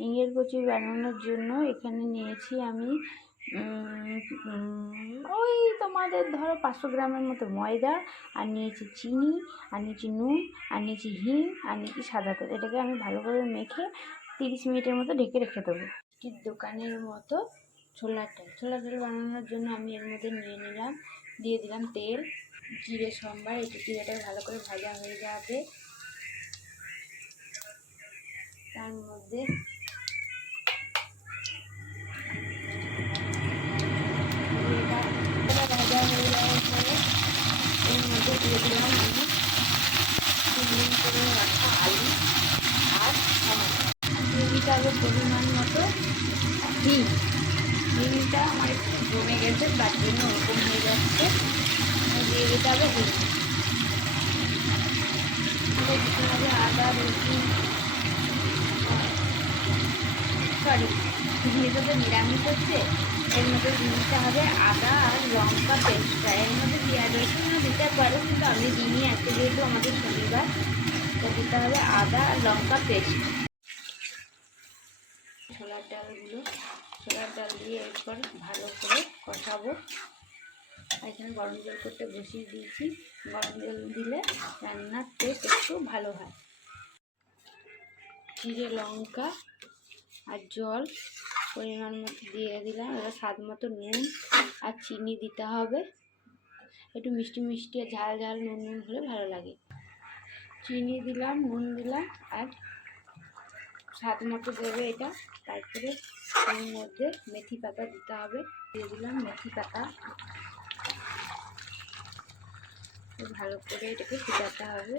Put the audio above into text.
হিঙের কচি বানানোর জন্য এখানে নিয়েছি আমি ওই তোমাদের ধরো 500 গ্রামের মতো ময়দা, আর নিয়েছি চিনি, আর নিয়েছি নুন, আর নিয়েছি হিং, আর নিয়েছি সাদা তেল। এটাকে আমি ভালো করে মেখে 30 মিনিটের মতো ঢেকে রেখে দেবো। ঠিক দোকানের মতো ছোলার ডাল বানানোর জন্য আমি এর মধ্যে দিয়ে দিলাম তেল, জিরে সম্বার। একটু জিরেটাকে ভালো করে ভাজা হয়ে যাবে, তার মধ্যে ভাজা হয়ে যাওয়ার পরে এর মধ্যে দিয়ে দিলাম আমি ক্লিন করে রাখা আলু আর দিয়ে দিতে হবে পরিমাণ মতো হিংটা আমার একটু জমে গেছে, তার জন্য ওরকম হয়ে যাচ্ছে। দিয়ে দিতে হবে দিতে হবে আদা রসুন, সরি এটা তো নিরামিষ হচ্ছে, এর মধ্যে দিতে হবে আদা আর লঙ্কা পেস্টটা। এর মধ্যে পেঁয়াজ রসুনও দিতে পারো, কিন্তু আমি দিনই আজকে যেহেতু আমাদের শনিবার, তো দিতে হবে আদা আর লঙ্কা পেস্ট। ছোলার ডাল দিয়ে এরপর ভালো করে কষাবো। এখানে গরম জল করতে বসিয়ে দিয়েছি, গরম জল দিলে রান্নার টেস্ট একটু ভালো হয়। জিরে লঙ্কা আর জল পরিমাণ মতো দিয়ে দিলাম। এবার স্বাদ মতো নুন আর চিনি দিতে হবে, একটু মিষ্টি মিষ্টি আর ঝাল ঝাল নুন হলে ভালো লাগে। চিনি দিলাম, নুন দিলাম, আর স্বাদ মতো দেবে এটা। তারপরে এর মধ্যে মেথি পাতা দিতে হবে, দিয়ে দিলাম মেথি পাতা। ভালো করে এটাকে ফুটাতে হবে।